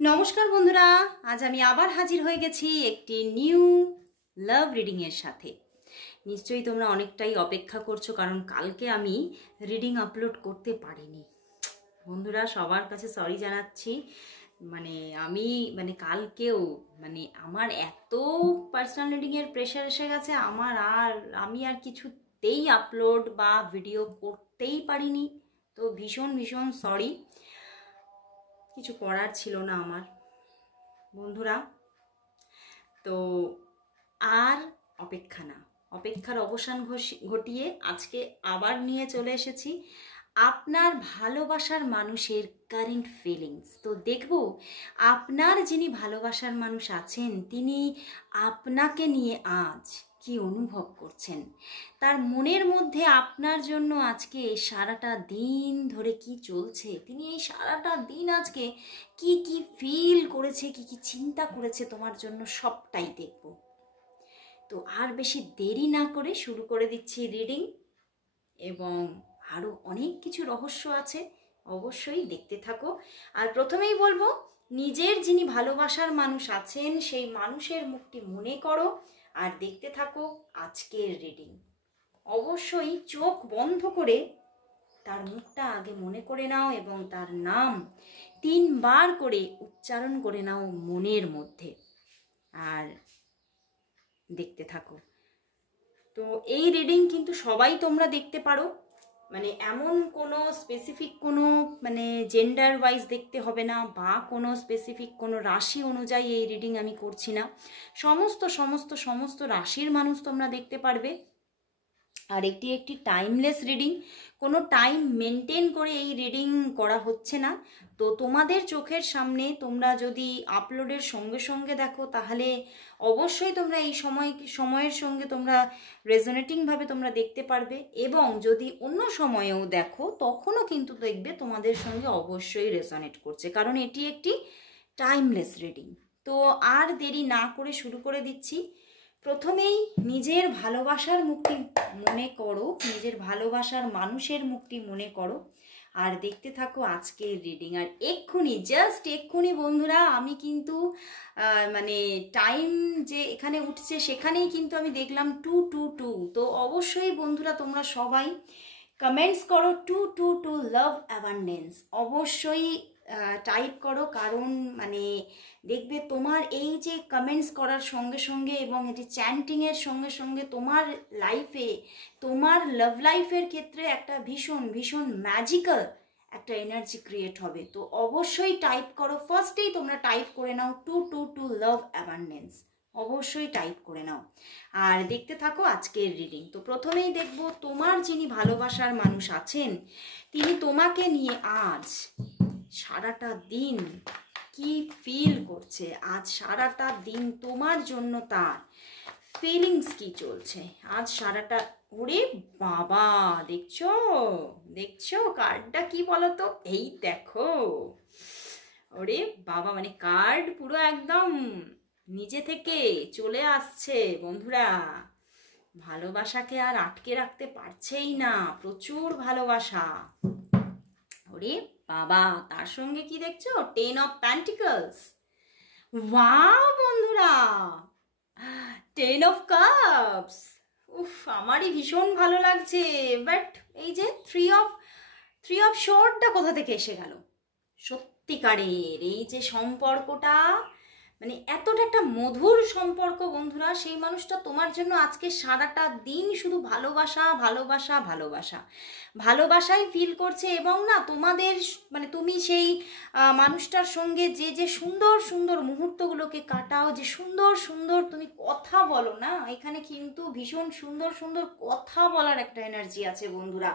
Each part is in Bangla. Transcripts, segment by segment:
নমস্কার বন্ধুরা, আজ আমি আবার হাজির হয়ে গেছি একটি নিউ লাভ রিডিং এর সাথে। নিশ্চয়ই তোমরা অনেকটাই অপেক্ষা করছো, কারণ কালকে আমি রিডিং আপলোড করতে পারিনি। বন্ধুরা, সবার কাছে সরি জানাচ্ছি। আমি কালকেও আমার এত পার্সোনাল রিডিং এর প্রেশার এসে গেছে, আমি আর কিছুতেই আপলোড বা ভিডিও করতেই পারিনি। তো ভীষণ ভীষণ সরি, কিছু করার ছিল না আমার বন্ধুরা। তো আর অপেক্ষা না, অপেক্ষার অবসান ঘটিয়ে আজকে আবার নিয়ে চলে এসেছি আপনার ভালোবাসার মানুষের কারেন্ট ফিলিংস। তো দেখব আপনার যিনি ভালোবাসার মানুষ আছেন তিনি আপনাকে নিয়ে আজ কি অনুভব করছেন, তার মনের মধ্যে আপনার জন্য আজকে সারাটা দিন ধরে কি চলছে, তিনি এই সারাটা দিন আজকে কি কি ফিল করেছে, কি কি চিন্তা করেছে তোমার জন্য, সবটাই দেখব। তো আর বেশি দেরি না করে শুরু করে দিচ্ছি রিডিং, এবং আরও অনেক কিছু রহস্য আছে, অবশ্যই দেখতে থাকো। আর প্রথমেই বলবো, নিজের যিনি ভালোবাসার মানুষ আছেন সেই মানুষের মুখটি মনে করো আর দেখতে থাকো আজকের রিডিং। অবশ্যই চোখ বন্ধ করে তার মুখটা আগে মনে করে নাও এবং তার নাম 3 বার করে উচ্চারণ করে নাও মনের মধ্যে, আর দেখতে থাকো। তো এই রিডিং কিন্তু সবাই তোমরা দেখতে পারো, এমন কোনো স্পেসিফিক কোনো জেন্ডার ওয়াইজ দেখতে হবে না, বা কোনো স্পেসিফিক কোনো রাশি অনুযায়ী এই রিডিং আমি করছি না। সমস্ত সমস্ত সমস্ত রাশির মানুষ তোমরা দেখতে পারবে। আর একটি টাইমলেস রিডিং, কোনো টাইম মেনটেন করে এই রিডিং করা হচ্ছে না। তো তোমাদের চোখের সামনে তোমরা যদি আপলোডের সঙ্গে সঙ্গে দেখো, তাহলে অবশ্যই তোমরা এই সময়ের সঙ্গে তোমরা রেজোনেটিংভাবে তোমরা দেখতে পারবে, এবং যদি অন্য সময়েও দেখো তখনও কিন্তু দেখবে তোমাদের সঙ্গে অবশ্যই রেজোনেট করছে, কারণ এটি একটি টাইমলেস রিডিং। তো আর দেরি না করে শুরু করে দিচ্ছি। প্রথমেই নিজের ভালোবাসার মুখটি মনে করো, নিজের ভালোবাসার মানুষের মুখটি মনে করো আর দেখতে থাকো আজকের রিডিং। আর জাস্ট এক্ষুনি বন্ধুরা, আমি কিন্তু টাইম যে এখানে উঠছে সেখানেই কিন্তু আমি দেখলাম 222। তো অবশ্যই বন্ধুরা তোমরা সবাই কমেন্টস করো 222 লাভ অ্যাবান্ডেন্স, অবশ্যই টাইপ করো, কারণ দেখবে তোমার এই যে কমেন্টস করার সঙ্গে সঙ্গে এবং এটি চ্যান্টিংয়ের সঙ্গে সঙ্গে তোমার লাইফে, তোমার লাভ লাইফের ক্ষেত্রে একটা ভীষণ ভীষণ ম্যাজিক্যাল একটা এনার্জি ক্রিয়েট হবে। তো অবশ্যই টাইপ করো, ফার্স্টেই তোমরা টাইপ করে নাও 222 লাভ অ্যাবান্ডেন্স, অবশ্যই টাইপ করে নাও আর দেখতে থাকো আজকের রিডিং। তো প্রথমেই দেখব তোমার যিনি ভালোবাসার মানুষ আছেন তিনি তোমাকে নিয়ে আজ সারাটা দিন কি ফিল করছে, আজ সারাটা দিন তোমার জন্য তার ফিলিংস কি চলছে আজ সারাটা। ওরে বাবা, দেখছো দেখছো কার্ডটা কি বলতো, এই দেখো, ওরে বাবা, কার্ড পুরো একদম নিজে থেকে চলে আসছে বন্ধুরা। ভালোবাসাকে আর আটকে রাখতে পারছেই না, প্রচুর ভালোবাসা। ওরে বাবা, তার সঙ্গে কি দেখছো, 10 অফ পেন্টিকলস। ওয়াও বন্ধুরা, 10 অফ কাপস। উফ, আমারই ভীষণ ভালো লাগছে। বাট এই যে 3 অফ শর্টটা কোথা থেকে এসে গেল? সত্যিকারের এই যে সম্পর্কটা, এতটা একটা মধুর সম্পর্ক বন্ধুরা, সেই মানুষটা তোমার জন্য আজকে সারাটা দিন শুধু ভালোবাসা ভালোবাসা ভালোবাসা ভালোবাসাই ফিল করছে। এবং না তোমাদের তুমি সেই মানুষটার সঙ্গে যে যে সুন্দর সুন্দর মুহূর্তগুলোকে কাটাও, যে সুন্দর সুন্দর তুমি কথা বলো না, এখানে কিন্তু ভীষণ সুন্দর সুন্দর কথা বলার একটা এনার্জি আছে বন্ধুরা,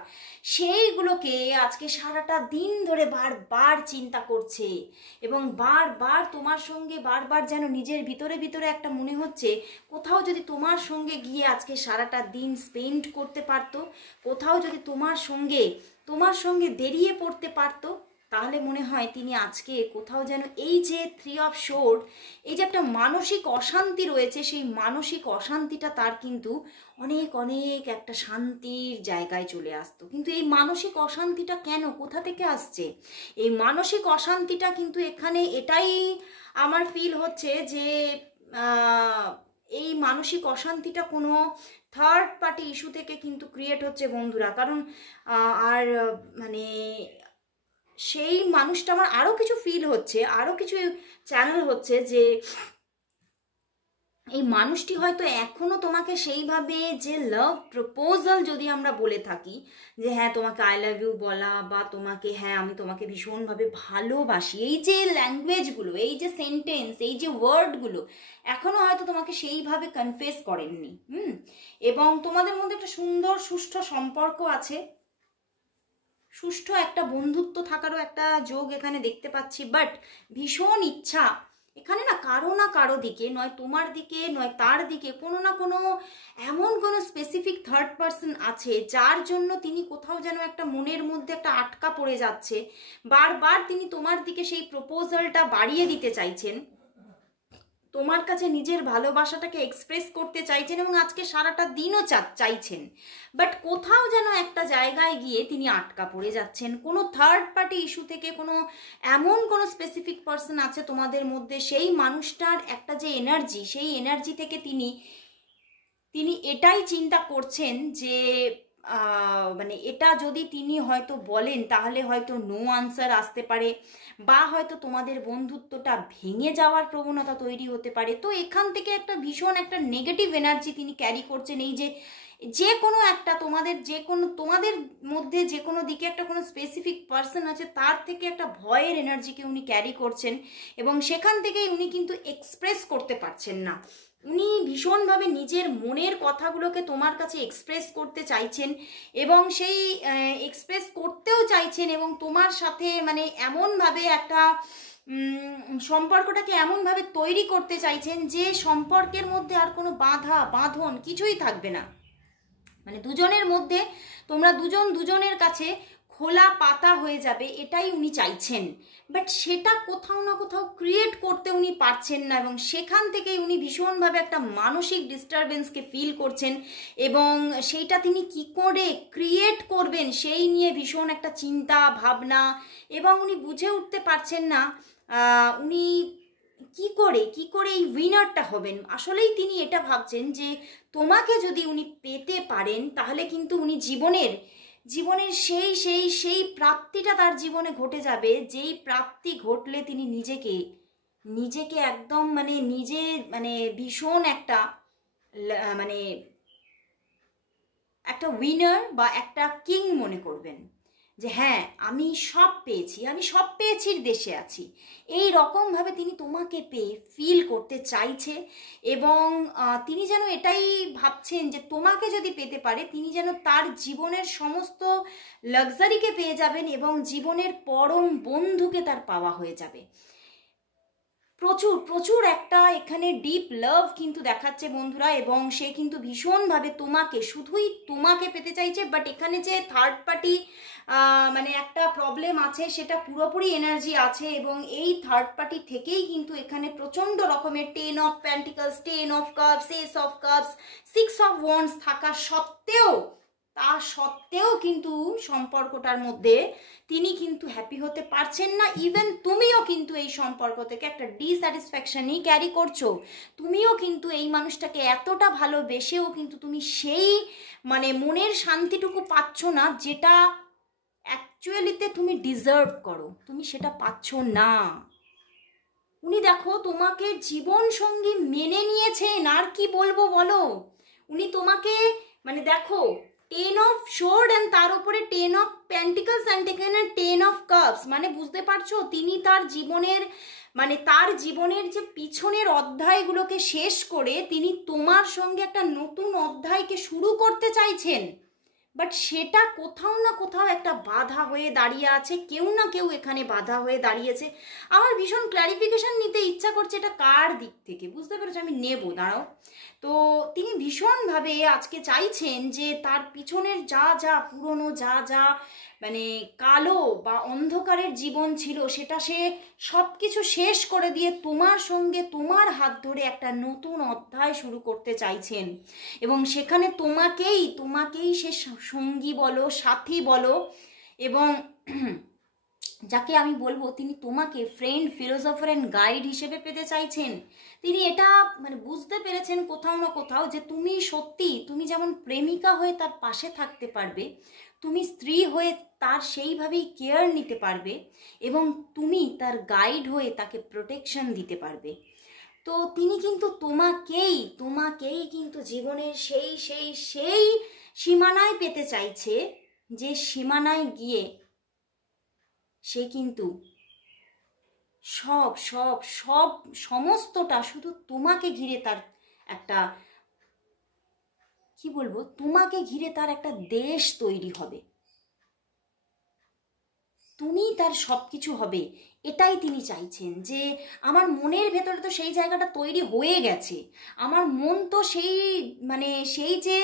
সেইগুলোকে আজকে সারাটা দিন ধরে বারবার চিন্তা করছে, এবং বারবার তোমার সঙ্গে বারবার যেন নিজের ভিতরে ভিতরে একটা মনে হচ্ছে কোথাও যদি তোমার সঙ্গে গিয়ে আজকে সারাটা দিন স্পেন্ড করতে পারতো, কোথাও যদি তোমার সঙ্গে বেরিয়ে পড়তে পারতো, তাহলে মনে হয় তিনি আজকে কোথাও যেন এই যে 3 অফ সোর্ড, এই যে একটা মানসিক অশান্তি রয়েছে, সেই মানসিক অশান্তিটা তার কিন্তু অনেক অনেক একটা শান্তির জায়গায় চলে আসতো। কিন্তু এই মানসিক অশান্তিটা কেন, কোথা থেকে আসছে? এই মানসিক অশান্তিটা কিন্তু এখানে এটাই আমার ফিল হচ্ছে যে এই মানসিক অশান্তিটা কোনো থার্ড পার্টি ইস্যু থেকে কিন্তু ক্রিয়েট হচ্ছে বন্ধুরা। কারণ আর মানে সেই মানুষটা, আমার আরও কিছু ফিল হচ্ছে, আরও কিছু চ্যানেল হচ্ছে যে এই মানুষটি হয়তো এখনো তোমাকে সেইভাবে যে লাভ প্রপোজাল যদি আমরা বলে থাকি যে হ্যাঁ তোমাকে আই লাভ ইউ বলা, বা তোমাকে হ্যাঁ আমি তোমাকে ভীষণভাবে ভালোবাসি, এই যে ল্যাঙ্গুয়েজগুলো, এই যে সেন্টেন্স, এই যে ওয়ার্ডগুলো এখনো হয়তো তোমাকে সেইভাবে কনফেস করেননি। এবং তোমাদের মধ্যে একটা সুন্দর সুষ্ঠু সম্পর্ক আছে, সুষ্ঠু একটা বন্ধুত্ব থাকারও একটা যোগ এখানে দেখতে পাচ্ছি। বাট ভীষণ ইচ্ছা এখানে না কারো দিকে, নয় তোমার দিকে নয় তার দিকে, কোনো না কোনো এমন কোনো স্পেসিফিক থার্ড পার্সন আছে যার জন্য তিনি কোথাও যেন একটা মনের মধ্যে একটা আটকা পড়ে যাচ্ছে। বারবার তিনি তোমার দিকে সেই প্রপোজালটা বাড়িয়ে দিতে চাইছেন, তোমার কাছে নিজের ভালোবাসাটাকে এক্সপ্রেস করতে চাইছেন, এবং আজকে সারাটা দিনও চাইছেন। বাট কোথাও যেন একটা জায়গায় গিয়ে তিনি আটকা পড়ে যাচ্ছেন। কোনো থার্ড পার্টি ইস্যু থেকে কোনো এমন কোনো স্পেসিফিক পার্সন আছে তোমাদের মধ্যে, সেই মানুষটার একটা যে এনার্জি, সেই এনার্জি থেকে তিনি এটাই চিন্তা করছেন যে মানে এটা যদি তিনি হয়তো বলেন তাহলে হয়তো নো আনসার আসতে পারে, বা হয়তো তোমাদের বন্ধুত্বটা ভেঙে যাওয়ার প্রবণতা তৈরি হতে পারে। তো এখান থেকে একটা ভীষণ একটা নেগেটিভ এনার্জি তিনি ক্যারি করছেন। এই যে কোনো একটা তোমাদের মধ্যে যে কোনো দিকে একটা কোনো স্পেসিফিক পার্সন আছে, তার থেকে একটা ভয়ের এনার্জিকে উনি ক্যারি করছেন, এবং সেখান থেকেই উনি কিন্তু এক্সপ্রেস করতে পারছেন না। উনি ভীষণভাবে নিজের মনের কথাগুলোকে তোমার কাছে এক্সপ্রেস করতে চাইছেন, এবং সেই এক্সপ্রেস করতেও চাইছেন, এবং তোমার সাথে মানে এমনভাবে একটা সম্পর্কটাকে এমনভাবে তৈরি করতে চাইছেন যে সম্পর্কের মধ্যে আর কোনো বাঁধন কিছুই থাকবে না। মানে দুজনের মধ্যে তোমরা দুজনের কাছে খোলা পাতা হয়ে যাবে, এটাই উনি চাইছেন। বাট সেটা কোথাও না কোথাও ক্রিয়েট করতে উনি পারছেন না, এবং সেখান থেকেই উনি ভীষণভাবে একটা মানসিক ডিস্টারবেন্সকে ফিল করছেন, এবং সেইটা তিনি কি করে ক্রিয়েট করবেন সেই নিয়ে ভীষণ একটা চিন্তা ভাবনা, এবং উনি বুঝে উঠতে পারছেন না উনি কি করে এই উইনারটা হবেন। আসলেই তিনি এটা ভাবছেন যে তোমাকে যদি উনি পেতে পারেন তাহলে কিন্তু উনি জীবনের সেই প্রাপ্তিটা তার জীবনে ঘটে যাবে, যেই প্রাপ্তি ঘটলে তিনি নিজেকে একদম মানে ভীষণ একটা একটা উইনার বা একটা কিং মনে করবেন, যে হ্যাঁ আমি সব পেয়েছির দেশে আছি। এই রকমভাবে তিনি তোমাকে পেয়ে ফিল করতে চাইছে, এবং তিনি যেন এটাই ভাবছেন যে তোমাকে যদি পেতে পারে তিনি যেন তার জীবনের সমস্ত লাক্সারিকে পেয়ে যাবেন, এবং জীবনের পরম বন্ধুকে তার পাওয়া হয়ে যাবে। প্রচুর একটা এখানে ডিপ লাভ কিন্তু দেখাচ্ছে বন্ধুরা, এবং সে কিন্তু ভীষণভাবে শুধুই তোমাকে পেতে চাইছে। বাট এখানে যে থার্ড পার্টি মানে একটা প্রবলেম আছে, সেটা পুরোপুরি এনার্জি আছে, এবং এই থার্ড পার্টি থেকেই কিন্তু এখানে প্রচণ্ড রকমের 10 of pentacles, 10 of cups, S of cups, 6 of wands থাকা সত্ত্বেও কিন্তু সম্পর্কটার মধ্যে তিনি কিন্তু হ্যাপি হতে পারছেন না। ইভেন তুমিও কিন্তু এই সম্পর্ক থেকে একটা ডিস্যাটিসফ্যাকশনই ক্যারি করছো। তুমিও কিন্তু এই মানুষটাকে এতটা ভালোবেসেও কিন্তু তুমি সেই মানে মনের শান্তিটুকু পাচ্ছ না, যেটা অ্যাকচুয়ালিতে তুমি ডিজার্ভ করো, তুমি সেটা পাচ্ছ না। উনি দেখো তোমাকে জীবন সঙ্গী মেনে নিয়েছেন, আর কি বলবো বলো। উনি তোমাকে মানে দেখো 10 অফ সোর্ড অ্যান্ড তার উপরে 10 অফ পেন্টিকলস অ্যান্ড এখানে 10 অফ কাপস, মানে বুঝতে পারছো তিনি তার জীবনের যে পিছনের অধ্যায়গুলোকে শেষ করে তিনি তোমার সঙ্গে একটা নতুন অধ্যায়কে শুরু করতে চাইছেন। বাট সেটা কোথাও না কোথাও একটা বাধা হয়ে দাঁড়িয়ে আছে, কেউ না কেউ এখানে বাধা হয়ে দাঁড়িয়েছে। আমার ভীষণ ক্ল্যারিফিকেশন নিতে ইচ্ছা করছে, এটা কার দিক থেকে বুঝতে পেরেছো, আমি নেব, দাঁড়াও। তো তিনি ভীষণভাবে আজকে চাইছেন যে তার পিছনের যা পুরনো যা মানে কালো বা অন্ধকারের জীবন ছিল, সেটা সে সব কিছু শেষ করে দিয়ে তোমার সঙ্গে তোমার হাত ধরে একটা নতুন অধ্যায় শুরু করতে চাইছেন। এবং সেখানে তোমাকেই সে সঙ্গী বলো, সাথী বলো, এবং যাকে আমি বলবো তিনি তোমাকে ফ্রেন্ড, ফিলোসফার অ্যান্ড গাইড হিসেবে পেতে চাইছেন। তিনি এটা মানে বুঝতে পেরেছেন কোথাও না কোথাও যে তুমি সত্যি, তুমি যেমন প্রেমিকা হয়ে তার পাশে থাকতে পারবে, তুমি স্ত্রী হয়ে তার সেইভাবেই কেয়ার নিতে পারবে, এবং তুমি তার গাইড হয়ে তাকে প্রোটেকশন দিতে পারবে। তো তিনি কিন্তু তোমাকেই কিন্তু জীবনের সেই সীমানায় পেতে চাইছে, যে সীমানায় গিয়ে সে কিন্তু সমস্তটা শুধু তোমাকে ঘিরে তার একটা, কি বলবো, তোমাকে ঘিরে তার একটা দেশ তৈরি হবে, তুমি তার সব কিছু হবে। এটাই তিনি চাইছেন। যে আমার মনের ভেতরে তো সেই জায়গাটা তৈরি হয়ে গেছে, আমার মন তো সেই যে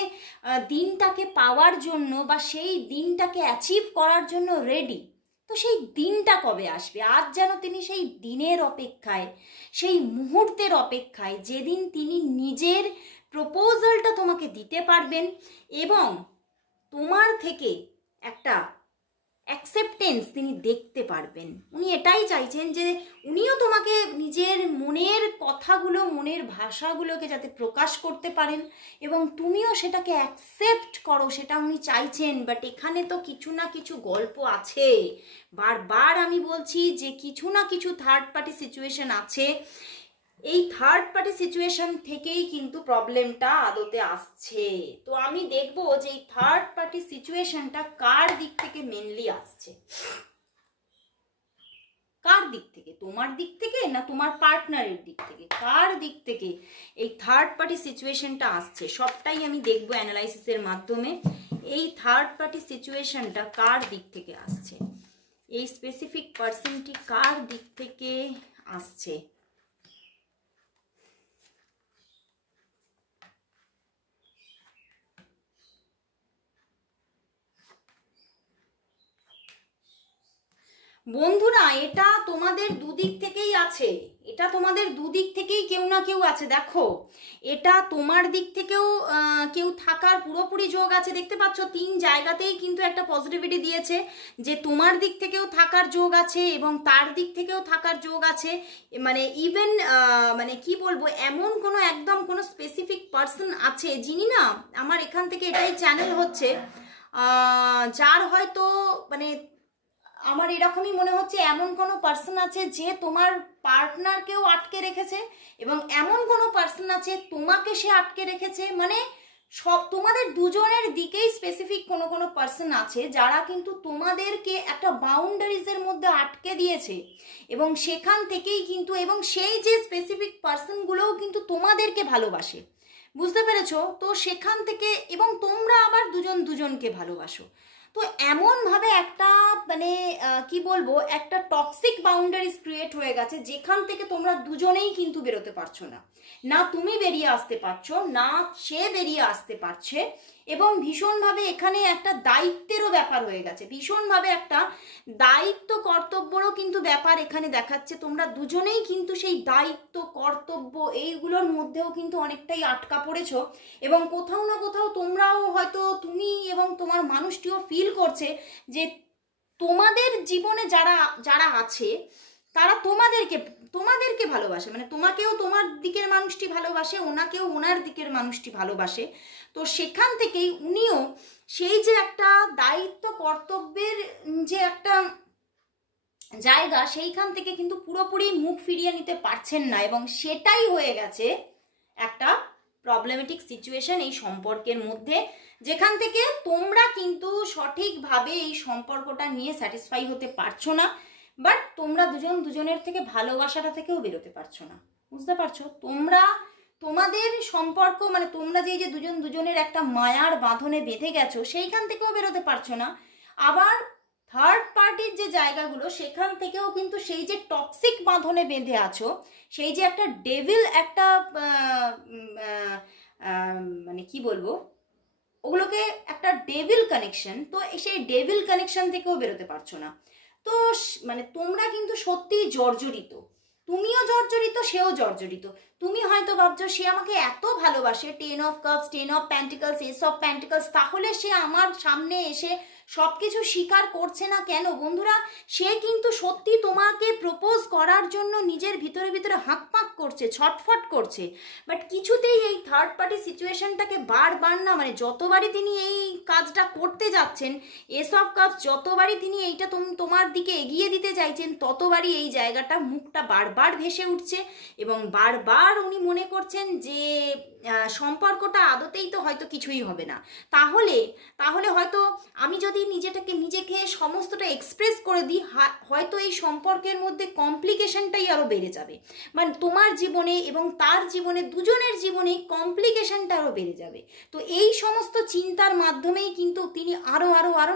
দিনটাকে পাওয়ার জন্য বা সেই দিনটাকে অ্যাচিভ করার জন্য রেডি। তো সেই দিনটা কবে আসবে? আজ যেন তিনি সেই দিনের অপেক্ষায়, সেই মুহূর্তের অপেক্ষায়, যেদিন তিনি নিজের প্রপোজালটা তোমাকে দিতে পারবেন এবং তোমার থেকে একটা অ্যাকসেপ্টেন্স তিনি দেখতে পারবেন। উনি এটাই চাইছেন যে উনিও তোমাকে নিজের মনের কথাগুলো, মনের ভাষাগুলোকে যাতে প্রকাশ করতে পারেন এবং তুমিও সেটাকে অ্যাকসেপ্ট করো, সেটা উনি চাইছেন। বাট এখানে তো কিছু না কিছু গল্প আছে, বারবার আমি বলছি যে কিছু না কিছু থার্ড পার্টি সিচুয়েশন আছে। এই থার্ড পার্টি সিচুয়েশন থেকেই কিন্তু প্রবলেমটা আদতে আসছে। তো আমি দেখবো যে এই থার্ড পার্টি সিচুয়েশনটা কার দিক থেকে মেনলি আসছে, কার দিক থেকে, তোমার দিক থেকে না তোমার পার্টনারের দিক থেকে, কার দিক থেকে এই থার্ড পার্টি সিচুয়েশনটা আসছে, সবটাই আমি দেখবো অ্যানালাইসিসের মাধ্যমে। এই থার্ড পার্টি সিচুয়েশনটা কার দিক থেকে আসছে, এই স্পেসিফিক পার্সনটি কার দিক থেকে আসছে। বন্ধুরা, এটা তোমাদের দুদিক থেকেই আছে, এটা তোমাদের দুদিক থেকেই কেউ না কেউ আছে। দেখো, এটা তোমার দিক থেকেও কেউ থাকার পুরোপুরি যোগ আছে। দেখতে পাচ্ছ 3 জায়গাতেই কিন্তু একটা পজিটিভিটি দিয়েছে, যে তোমার দিক থেকেও থাকার যোগ আছে এবং তার দিক থেকেও থাকার যোগ আছে। মানে ইভেন মানে কি বলবো, এমন কোনো একদম কোনো স্পেসিফিক পার্সন আছে যিনি না, আমার এখান থেকে এটাই চ্যানেল হচ্ছে, যার হয়তো মানে আমার এরকমই মনে হচ্ছে এমন কোনো পার্সন আছে যে তোমার পার্টনারকেও আটকে রেখেছে এবং এমন কোনো পার্সন আছে তোমাকে সে আটকে রেখেছে। মানে সব তোমাদের দুজনের দিকেই স্পেসিফিক কোনো কোনো পার্সন আছে যারা কিন্তু তোমাদেরকে একটা বাউন্ডারিজের মধ্যে আটকে দিয়েছে এবং সেখান থেকেই কিন্তু, এবং সেই যে স্পেসিফিক পার্সনগুলোও কিন্তু তোমাদেরকে ভালোবাসে, বুঝতে পেরেছো? তো সেখান থেকে, এবং তোমরা আবার দুজনকে ভালোবাসো। তো এমনভাবে একটা মানে কি বলবো, একটা টক্সিক বাউন্ডারিজ ক্রিয়েট হয়ে গেছে যেখান থেকে তোমরা দুজনেই কিন্তু বেরোতে পারছো না, না তুমি বেরিয়ে আসতে পারছো না সে বেরিয়ে আসতে পারছে। এবং ভীষণভাবে এখানে একটা দায়িত্বেরও ব্যাপার হয়ে গেছে, ভীষণভাবে একটা দায়িত্ব কর্তব্যরও কিন্তু ব্যাপার এখানে দেখাচ্ছে। তোমরা দুজনেই কিন্তু সেই দায়িত্ব কর্তব্য এইগুলোর মধ্যেও কিন্তু অনেকটাই আটকা পড়েছো এবং কোথাও না কোথাও তোমরাও হয়তো, তুমি এবং তোমার মানুষটিও ফিল করছে যে তোমাদের জীবনে যারা যারা আছে তারা তোমাদেরকে ভালোবাসে, মানে তোমাকেও তোমার দিকের মানুষটি ভালোবাসে, ওনাকেও ওনার দিকের মানুষটি ভালোবাসে। তো সেখান থেকেই উনিও সেই যে একটা দায়িত্ব কর্তব্যের যে একটা জায়গা, সেইখান থেকে কিন্তু পুরোপুরি মুখ ফিরিয়ে নিতে পারছেন না এবং সেটাই হয়ে গেছে একটা প্রবলেমেটিক সিচুয়েশন এই সম্পর্কের মধ্যে, যেখান থেকে তোমরা কিন্তু সঠিকভাবে এই সম্পর্কটা নিয়ে স্যাটিসফাই হতে পারছো না। বাট তোমরা দুজনের থেকে ভালোবাসাটা থেকেও বেরোতে পারছো না, বুঝতে পারছো? তোমরা তোমাদের সম্পর্ক মানে তোমরা যে দুজনের একটা মায়ার বাঁধনে বেঁধে গেছো সেইখান থেকেও বেরোতে পারছো না। আবার থার্ড পার্টির যে জায়গাগুলো সেখান থেকেও কিন্তু সেই যে টক্সিক বাঁধনে বেঁধে আছো, সেই যে একটা ডেভিল একটা মানে কি বলবো, ওগুলোকে একটা ডেভিল কানেকশন, তো সেই ডেভিল কানেকশন থেকেও বেরোতে পারছো না। তো মানে তোমরা কিন্তু সত্যিই জর্জরিত, তুমিও জর্জরিত, সেও জর্জরিত। তুমি হয়তো ভাবছো সে আমাকে এত ভালোবাসে, 10 of cups, 10 of pentacles, S of pentacles, তাহলে সে আমার সামনে এসে সব কিছু স্বীকার করছে না কেন? বন্ধুরা, সে কিন্তু সত্যি তোমাকে প্রপোজ করার জন্য নিজের ভিতরে ভিতরে হাঁকপাক করছে, ছটফট করছে, বাট কিছুতেই এই থার্ড পার্টি সিচুয়েশনটাকে বারবার না, মানে যতবারই তিনি এই কাজটা করতে যাচ্ছেন, এস অফ কাপস যতবারই তিনি এইটা তোমার দিকে এগিয়ে দিতে চাইছেন, ততবারই এই জায়গাটা মুখটা বারবার ভেসে উঠছে এবং বারবার উনি মনে করছেন যে সম্পর্কটা আদতেই তো হয়তো কিছুই হবে না। তাহলে হয়তো আমি যদি নিজেকে সমস্তটা এক্সপ্রেস করে দিই, হয়তো এই সম্পর্কের মধ্যে কমপ্লিকেশনটাই আরও বেড়ে যাবে, মানে তোমার জীবনে এবং তার জীবনে, দুজনের জীবনে কমপ্লিকেশনটা আরও বেড়ে যাবে। তো এই সমস্ত চিন্তার মাধ্যমেই কিন্তু তিনি আরও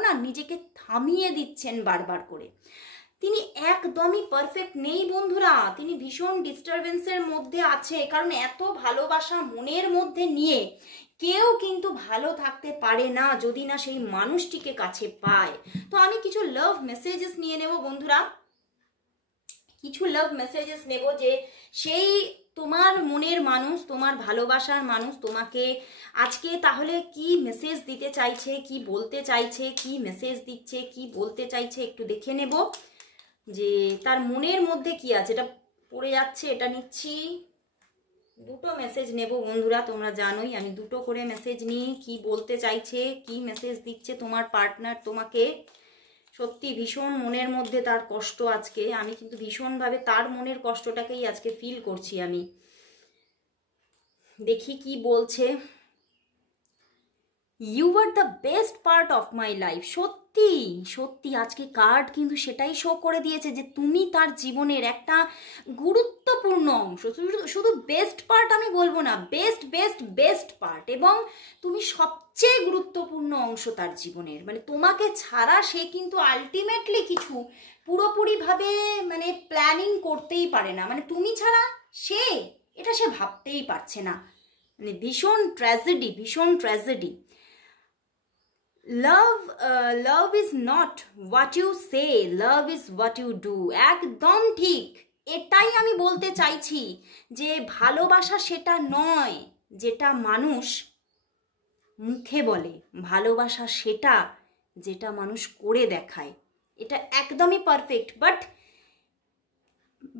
না নিজেকে থামিয়ে দিচ্ছেন বারবার করে। তিনি একদমই পারফেক্ট নেই বন্ধুরা, তিনি ভীষণ ডিস্টারবেন্সের মধ্যে আছে, কারণ এত ভালোবাসা মনের মধ্যে নিয়ে কেউ কিন্তু ভালো থাকতে পারে না যদি না সেই মানুষটিকে কাছে পায়। তো আমি কিছু লাভ মেসেজেস নিয়ে নেব বন্ধুরা, কিছু লাভ মেসেজেস নেব যে সেই তোমার মনের মানুষ, তোমার ভালোবাসার মানুষ তোমাকে আজকে তাহলে কি মেসেজ দিতে চাইছে, কি বলতে চাইছে, কি মেসেজ দিচ্ছে, কি বলতে চাইছে একটু দেখে নেব যে তার মনের মধ্যে কি আছে। এটা পড়ে যাচ্ছে, এটা নিচ্ছি, দুটো মেসেজ নেব বন্ধুরা, তোমরা জানোই আমি দুটো করে মেসেজ নিই। কি বলতে চাইছে, কি মেসেজ দিচ্ছে তোমার পার্টনার তোমাকে, সত্যি ভীষণ মনের মধ্যে তার কষ্ট আজকে, আমি কিন্তু ভীষণভাবে তার মনের কষ্টটাকেই আজকে ফিল করছি আমি। দেখি কি বলছে। You are the best part of my life. সত্যি সত্যি আজকে কার্ড কিন্তু সেটাই শো করে দিয়েছে যে তুমি তার জীবনের একটা গুরুত্বপূর্ণ অংশ। শুধু বেস্ট পার্ট আমি বলবো না, বেস্ট বেস্ট বেস্ট পার্ট, এবং তুমি সবচেয়ে গুরুত্বপূর্ণ অংশ তার জীবনের। মানে তোমাকে ছাড়া সে কিন্তু আলটিমেটলি কিছু পুরোপুরিভাবে মানে প্ল্যানিং করতেই পারে না, মানে তুমি ছাড়া এটা সে ভাবতেই পারছে না। মানে ভীষণ ট্র্যাজেডি, ভীষণ tragedy. Love is not what you say, love is what you do. একদম ঠিক, এটাই আমি বলতে চাইছি যে ভালোবাসা সেটা নয় যেটা মানুষ মুখে বলে, ভালোবাসা সেটা যেটা মানুষ করে দেখায়। এটা একদমই পারফেক্ট।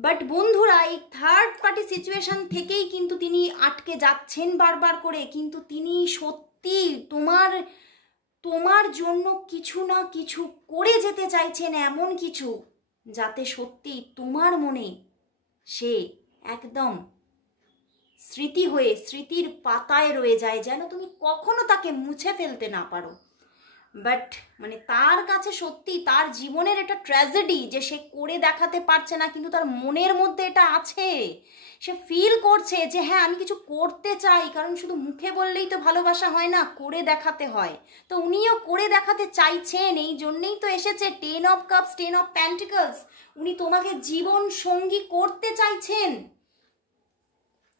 বাট বন্ধুরা, এই থার্ড পার্টি সিচুয়েশন থেকেই কিন্তু তিনি আটকে যাচ্ছেন বারবার করে, কিন্তু তিনি সত্যি তোমার জন্য কিছু না কিছু করে যেতে চাইছেন, এমন কিছু যাতে সত্যি তোমার মনে সে একদম স্মৃতি হয়ে স্মৃতির পাতায় রয়ে যায়, যেন তুমি কখনো তাকে মুছে ফেলতে না পারো। বাট মানে তার কাছে সত্যি তার জীবনের এটা ট্র্যাজেডি যে সে করে দেখাতে পারছে না, কিন্তু তার মনের মধ্যে এটা আছে। সে ফিল করছে যে হ্যাঁ আমি কিছু করতে চাই, কারণ শুধু মুখে বললেই তো ভালোবাসা হয় না, করে দেখাতে হয়। তো উনিও করে দেখাতে চাইছেন, এই জন্যেই তো এসেছে 10 অফ কাপস, 10 অফ প্যান্টিকলস। উনি তোমাকে জীবন সঙ্গী করতে চাইছেন,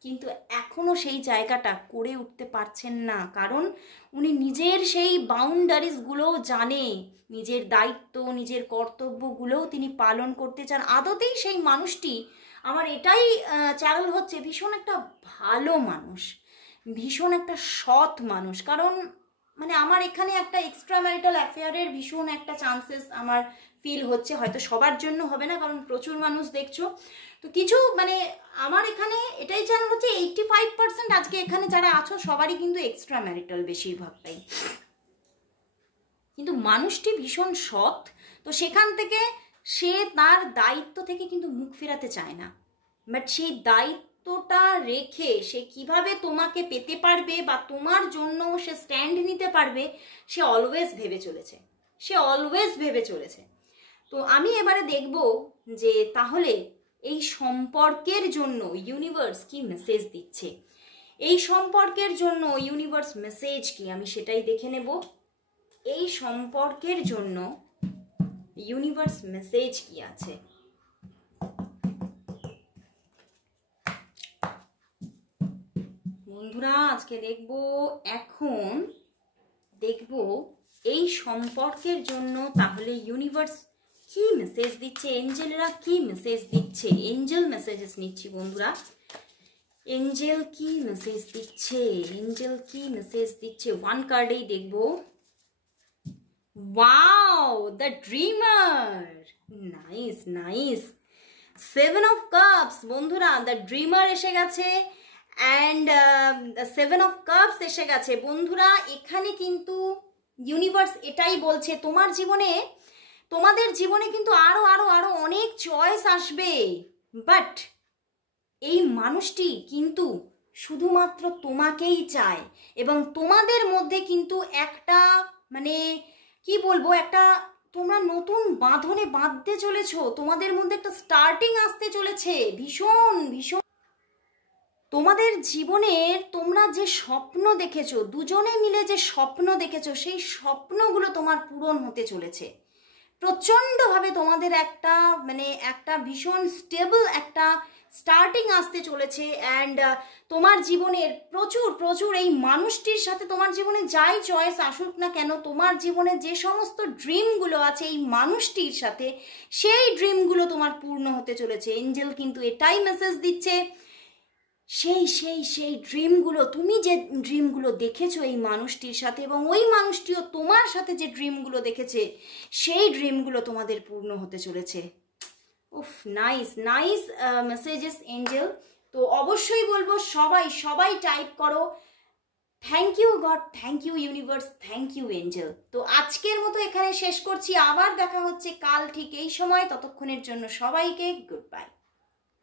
কিন্তু এখনো সেই জায়গাটা করে উঠতে পারছেন না, কারণ উনি নিজের সেই বাউন্ডারিজগুলোও জানে, নিজের দায়িত্ব, নিজের কর্তব্যগুলোও তিনি পালন করতে চান। আদতেই সেই মানুষটি, আমার এটাই চ্যানেল হচ্ছে, ভীষণ একটা ভালো মানুষ, ভীষণ একটা সৎ মানুষ। কারণ মানে আমার এখানে একটা এক্সট্রা ম্যারিটাল অ্যাফেয়ারের ভীষণ একটা চান্সেস আমার ফিল হচ্ছে, হয়তো সবার জন্য হবে না কারণ প্রচুর মানুষ দেখছো, তো কিছু মানে আমার এখানে এটাই চ্যানেল হচ্ছে 85% আজকে এখানে যারা আছো সবারই কিন্তু এক্সট্রা ম্যারিটাল বেশিরভাগটাই, কিন্তু মানুষটি ভীষণ সৎ। তো সেখান থেকে সে তার দায়িত্ব থেকে কিন্তু মুখ ফেরাতে চায় না, বাট সেই দায়িত্বটা রেখে সে কিভাবে তোমাকে পেতে পারবে বা তোমার জন্য সে স্ট্যান্ড নিতে পারবে, সে অলওয়েজ ভেবে চলেছে। তো আমি এবারে দেখব যে তাহলে এই সম্পর্কের জন্য ইউনিভার্স কি মেসেজ দিচ্ছে, এই সম্পর্কের জন্য ইউনিভার্স মেসেজ কি, আমি সেটাই দেখে নেব। এই সম্পর্কের জন্য ইউনিভার্স মেসেজ কি আছে। বন্ধুরা আজকে দেখব এখন দেখব এই সম্পর্কের জন্য তাহলে ইউনিভার্স কি মেসেজ দিচ্ছে, এঞ্জেলরা কি মেসেজ দিচ্ছে। এঞ্জেল মেসেজেস নিচ্ছি বন্ধুরা। এঞ্জেল কি মেসেজ দিচ্ছে, এঞ্জেল কি মেসেজ দিচ্ছে, ওয়ান কার্ডেই দেখব। Wow, the dreamer, nice nice. 7 of cups বন্ধুরা, দ্য ড্রিমার এসে গেছে অ্যান্ড 7 অফ কাপস এসে গেছে বন্ধুরা। এখানে কিন্তু ইউনিভার্স এটাই বলছে, তোমাদের জীবনে কিন্তু আরো আরো আরো অনেক চয়েস আসবে, বাট এই মানুষটি কিন্তু শুধুমাত্র তোমাকেই চায় এবং তোমাদের মধ্যে কিন্তু একটা মানে কি বলবো, একটা তোমরা নতুন বাঁধনে বাঁধতে চলেছো, তোমাদের মধ্যে একটা স্টার্টিং আসতে চলেছে। ভীষণ ভীষণ তোমাদের জীবনের তোমরা যে স্বপ্ন দেখেছো, দুজনে মিলে যে স্বপ্ন দেখেছো, সেই স্বপ্নগুলো তোমার পূরণ হতে চলেছে। প্রচণ্ডভাবে তোমাদের একটা ভীষণ স্টেবল একটা স্টার্টিং আসতে চলেছে অ্যান্ড তোমার জীবনের প্রচুর প্রচুর এই মানুষটির সাথে তোমার জীবনে যাই চয়েস আসুক না কেন, তোমার জীবনে যে সমস্ত ড্রিমগুলো আছে এই মানুষটির সাথে, সেই ড্রিমগুলো তোমার পূর্ণ হতে চলেছে। এঞ্জেল কিন্তু এটাই মেসেজ দিচ্ছে, সেই ড্রিমগুলো, তুমি যে ড্রিমগুলো দেখেছো এই মানুষটির সাথে এবং ওই মানুষটিও তোমার সাথে যে ড্রিমগুলো দেখেছে, সেই ড্রিমগুলো তোমাদের পূর্ণ হতে চলেছে। উফ, নাইস নাইস মেসেজেস এঞ্জেল। তো অবশ্যই বলবো সবাই টাইপ করো, thank you God, thank you universe, thank you angel. তো আজকের মতো এখানে শেষ করছি, আবার দেখা হচ্ছে কাল ঠিক এই সময়। ততক্ষণের জন্য সবাইকে গুড বাই।